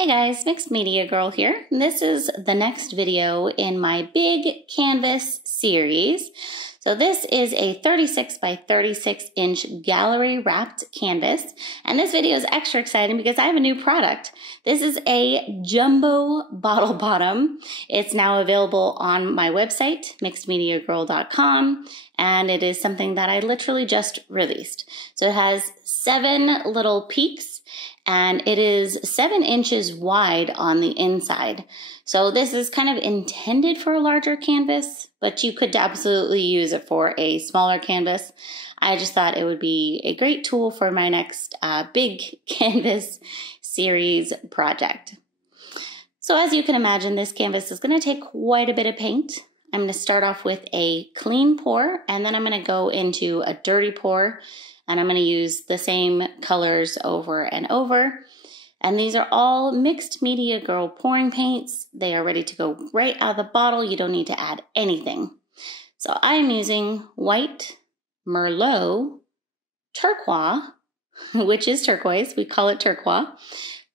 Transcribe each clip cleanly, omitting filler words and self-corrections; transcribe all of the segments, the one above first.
Hey guys, Mixed Media Girl here. This is the next video in my big canvas series. So this is a 36 by 36 inch gallery wrapped canvas. And this video is extra exciting because I have a new product. This is a jumbo bottle bottom. It's now available on my website, mixedmediagirl.com. And it is something that I literally just released. So it has 7 little peaks and it is 7 inches wide on the inside. So this is kind of intended for a larger canvas, but you could absolutely use it for a smaller canvas. I just thought it would be a great tool for my next big canvas series project. So as you can imagine, this canvas is going to take quite a bit of paint. I'm going to start off with a clean pour, and then I'm going to go into a dirty pour, and I'm going to use the same colors over and over. And these are all Mixed Media Girl pouring paints. They are ready to go right out of the bottle. You don't need to add anything. So I'm using white, Merlot, turquoise, which is turquoise, we call it turquoise,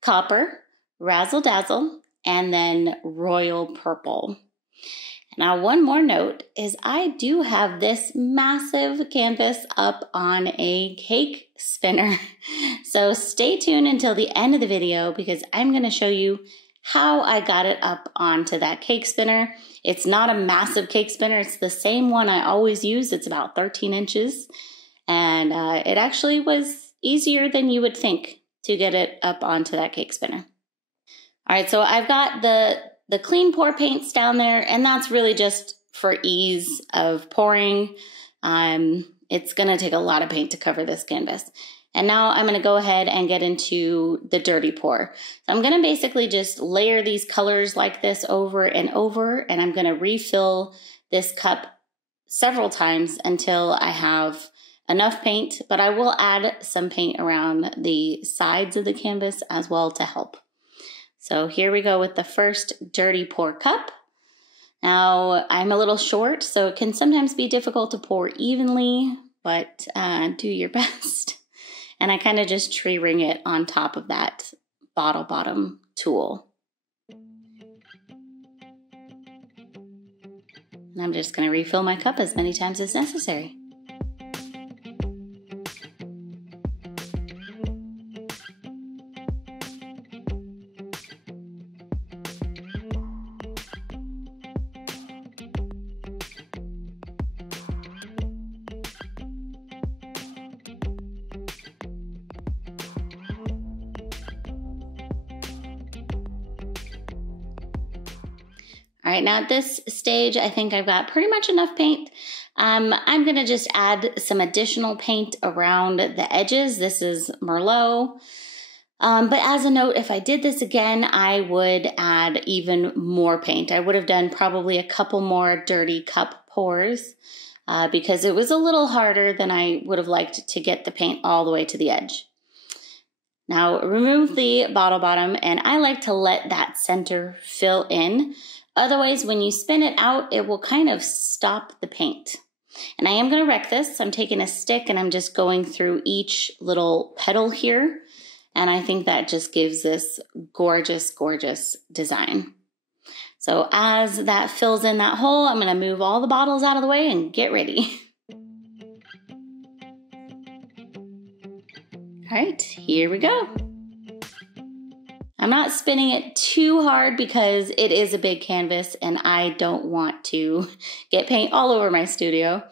copper, razzle dazzle, and then royal purple. Now, one more note is I do have this massive canvas up on a cake spinner. So stay tuned until the end of the video because I'm going to show you how I got it up onto that cake spinner. It's not a massive cake spinner. It's the same one I always use. It's about 13 inches. And it actually was easier than you would think to get it up onto that cake spinner. All right, so I've got the clean pour paints down there, and that's really just for ease of pouring. It's going to take a lot of paint to cover this canvas. And now I'm going to go ahead and get into the dirty pour. So I'm going to basically just layer these colors like this over and over, and I'm going to refill this cup several times until I have enough paint, but I will add some paint around the sides of the canvas as well to help. So here we go with the first dirty pour cup. Now I'm a little short, so it can sometimes be difficult to pour evenly, but do your best. And I kind of just tree ring it on top of that bottle bottom tool. And I'm just going to refill my cup as many times as necessary. All right, now at this stage, I think I've got pretty much enough paint. I'm going to just add some additional paint around the edges. This is Merlot. But as a note, if I did this again, I would add even more paint. I would have done probably a couple more dirty cup pours because it was a little harder than I would have liked to get the paint all the way to the edge. Now remove the bottle bottom, and I like to let that center fill in. Otherwise, when you spin it out, it will kind of stop the paint. And I am going to wreck this. I'm taking a stick and I'm just going through each little petal here. And I think that just gives this gorgeous, gorgeous design. So as that fills in that hole, I'm going to move all the bottles out of the way and get ready. All right, here we go. I'm not spinning it too hard because it is a big canvas and I don't want to get paint all over my studio.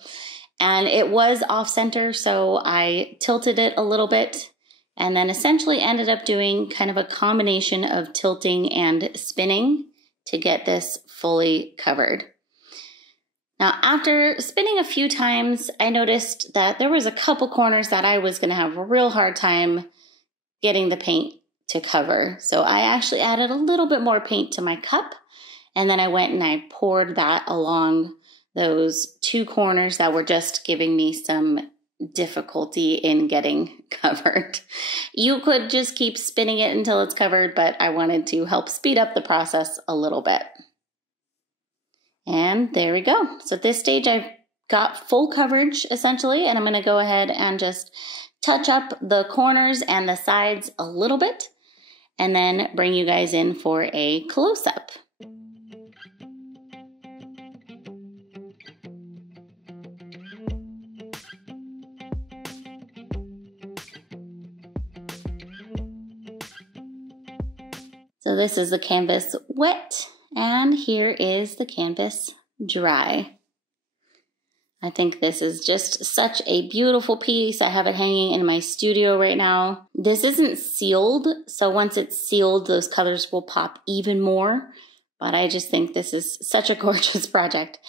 And it was off center, so I tilted it a little bit and then essentially ended up doing kind of a combination of tilting and spinning to get this fully covered. Now, after spinning a few times, I noticed that there was a couple corners that I was going to have a real hard time getting the paint to cover. So I actually added a little bit more paint to my cup, and then I went and I poured that along those 2 corners that were just giving me some difficulty in getting covered. You could just keep spinning it until it's covered, but I wanted to help speed up the process a little bit. And there we go. So at this stage I've got full coverage essentially, and I'm going to go ahead and just touch up the corners and the sides a little bit. and then bring you guys in for a close-up. So this is the canvas wet, and here is the canvas dry. I think this is just such a beautiful piece. I have it hanging in my studio right now. This isn't sealed, so once it's sealed, those colors will pop even more. But I just think this is such a gorgeous project.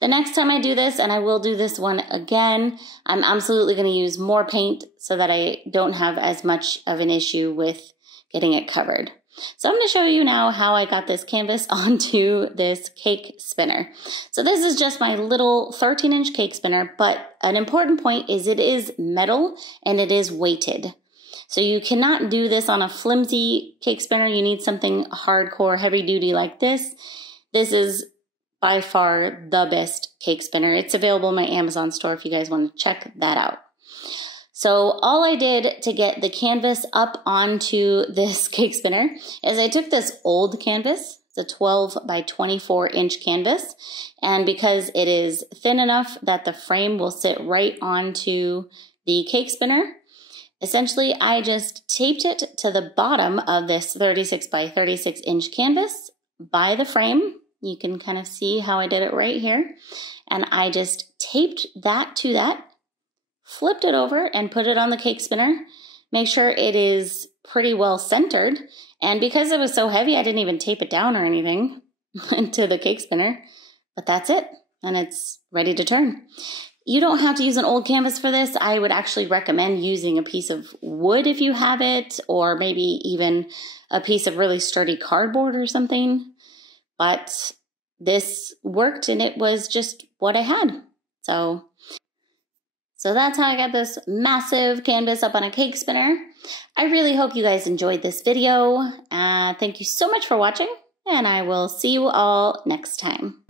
The next time I do this, and I will do this one again, I'm absolutely going to use more paint so that I don't have as much of an issue with getting it covered. So I'm going to show you now how I got this canvas onto this cake spinner. So this is just my little 13-inch cake spinner, but an important point is it is metal and it is weighted. So you cannot do this on a flimsy cake spinner. You need something hardcore, heavy duty like this. This is by far the best cake spinner. It's available in my Amazon store if you guys want to check that out. So all I did to get the canvas up onto this cake spinner is I took this old canvas, it's a 12 by 24 inch canvas, and because it is thin enough that the frame will sit right onto the cake spinner, essentially I just taped it to the bottom of this 36 by 36 inch canvas by the frame. You can kind of see how I did it right here. And I just taped that to that, flipped it over and put it on the cake spinner. Make sure it is pretty well centered. And because it was so heavy, I didn't even tape it down or anything to the cake spinner. But that's it. And it's ready to turn. You don't have to use an old canvas for this. I would actually recommend using a piece of wood if you have it, or maybe even a piece of really sturdy cardboard or something. But this worked and it was just what I had. So that's how I got this massive canvas up on a cake spinner. I really hope you guys enjoyed this video. Thank you so much for watching, and I will see you all next time.